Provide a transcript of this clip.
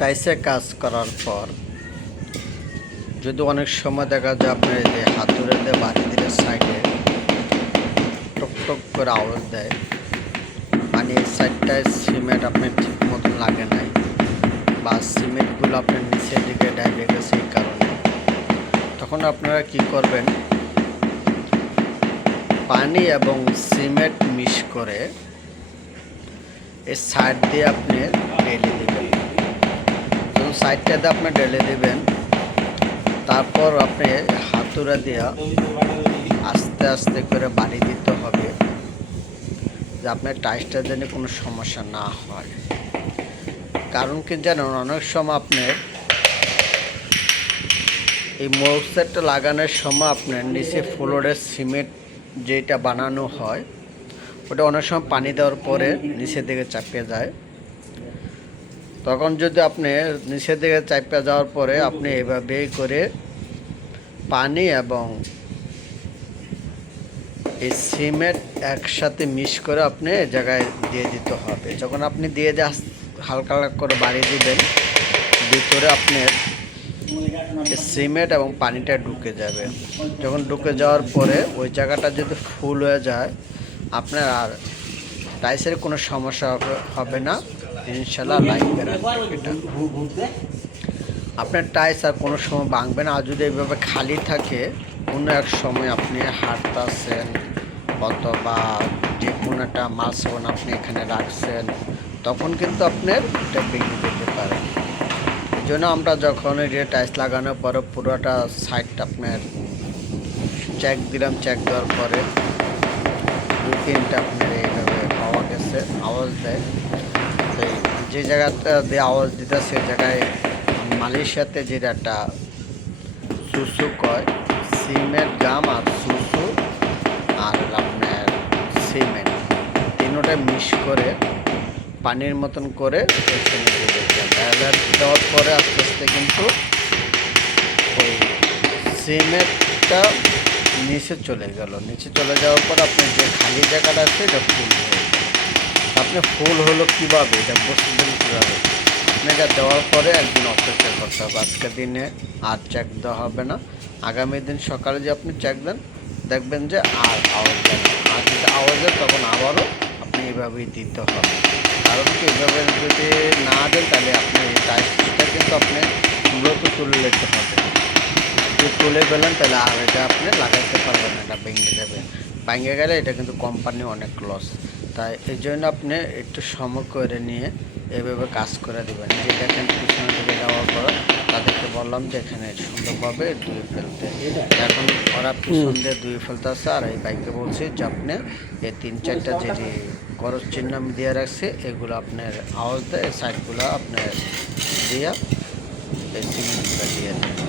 টাইসে কাজ করার পর যদি অনেক সময় দেখা যায় আপনার এই যে হাতুড়ে দিয়ে বাড়ি দিলে সাইডে টক টক করে আওয়াজ দেয়, মানে এই সাইডটায় সিমেন্ট আপনার ঠিক মতন লাগে নাই বা সিমেন্টগুলো আপনার নিচের দিকে ডাইবে গেছে এই কারণে, তখন আপনারা কি করবেন, পানি এবং সিমেন্ট মিক্স করে এই সাইড দিয়ে আপনি ঢেলে দেবেন। যখন সাইডটাতে আপনি ঢেলে দেবেন, তারপর আপনি হাতুড়া দিয়ে আস্তে আস্তে করে বাড়ি দিতে হবে যে আপনার টাইসটা যেন কোনো সমস্যা না হয়। কারণ কি জানেন, অনেক সময় আপনার এই মৌসেটটা লাগানোর সময় আপনার নিচে ফ্লোরের সিমেন্ট যেটা বানানো হয় ওটা অনেক সময় পানি দেওয়ার পরে নিচের দিকে চাপিয়ে যায়। তখন যদি আপনি নিচের দিকে চাপিয়ে যাওয়ার পরে আপনি এভাবে করে পানি এবং এই সিমেন্ট একসাথে মিক্স করে আপনি এই জায়গায় দিয়ে দিতে হবে। যখন আপনি দিয়ে হালকা হালকা করে বাড়িয়ে দিবেন, ভিতরে আপনার সিমেন্ট এবং পানিটা ঢুকে যাবে। যখন ঢুকে যাওয়ার পরে ওই জায়গাটা যদি ফুল হয়ে যায়, আপনার আর টাইসের কোনো সমস্যা হবে না, ইনশাল্লাহ লাইফ গ্যারান্টি এটা। আপনার টাইস আর কোনো সময় ভাঙবে না। আর যদি এইভাবে খালি থাকে, কোনো এক সময় আপনি হাঁটতেছেন অথবা যে কোনো একটা মাছন আপনি এখানে রাখছেন, তখন কিন্তু আপনার এটা ভেঙে যেতে পারে। এই জন্য আমরা যখন এই টাইস লাগানোর পরে পুরোটা সাইডটা আপনার চেক দিলাম, চেক দেওয়ার পরে দু তিনটা আপনার এইভাবে পাওয়া গেছে আওয়াজ দেয়। তো যে জায়গাটা দিয়ে আওয়াজ দিতে সেই জায়গায় মালয়েশিয়াতে যেটা একটা সুসু কয়, সিমেন্ট গাম আর সুসু আর আপনার সিমেন্ট তিনোটা মিক্স করে পানির মতন করে দেওয়ার পরে আস্তে আস্তে কিন্তু ওই সিমেন্টটা নিচে চলে গেল। নিচে চলে যাওয়ার পর আপনার যে খালি জায়গাটা আছে এটা ফুল হয়ে গেল। আপনি ফুল হলো কীভাবে, এটা বুঝবেন কীভাবে, আপনি এটা দেওয়ার পরে একদিন অপেক্ষা করতে হবে। আজকের দিনে আর চেক দেওয়া হবে না, আগামী দিন সকালে যে আপনি চেক দেন দেখবেন যে আর আওয়াজ দেন। আর যদি আওয়াজ দেয় তখন আবারও আপনি এইভাবেই দিতে হবে। কারণ কি, এইভাবে যদি না দেন তাহলে আপনি এই টাইসটা কিন্তু আপনি মূলত তুলে নিতে হবে। যদি তুলে ফেলেন তাহলে আর এটা আপনি লাগাইতে পারবেন না, এটা ভেঙে যাবে। ভেঙে গেলে এটা কিন্তু কোম্পানি অনেক লস। তাই এই জন্য আপনি একটু সময় করে নিয়ে এভাবে কাজ করে দেবেন। যে দেখেন পিছনের দিকে যাওয়ার পর তাদেরকে বললাম যে এখানে সুন্দরভাবে ধুয়ে ফেলতে, এখন ওরা পিছন দিয়ে ধুয়ে ফেলতে আসছে। আর এই বাইকে বলছি যে আপনি এই 3-4টা যে করজ চিহ্ন আমি দিয়ে রাখছি, এগুলো আপনার আওয়াজ দেয়, সাইডগুলো আপনার দিয়ে এই সিমেন্টগুলো দিয়ে দেন।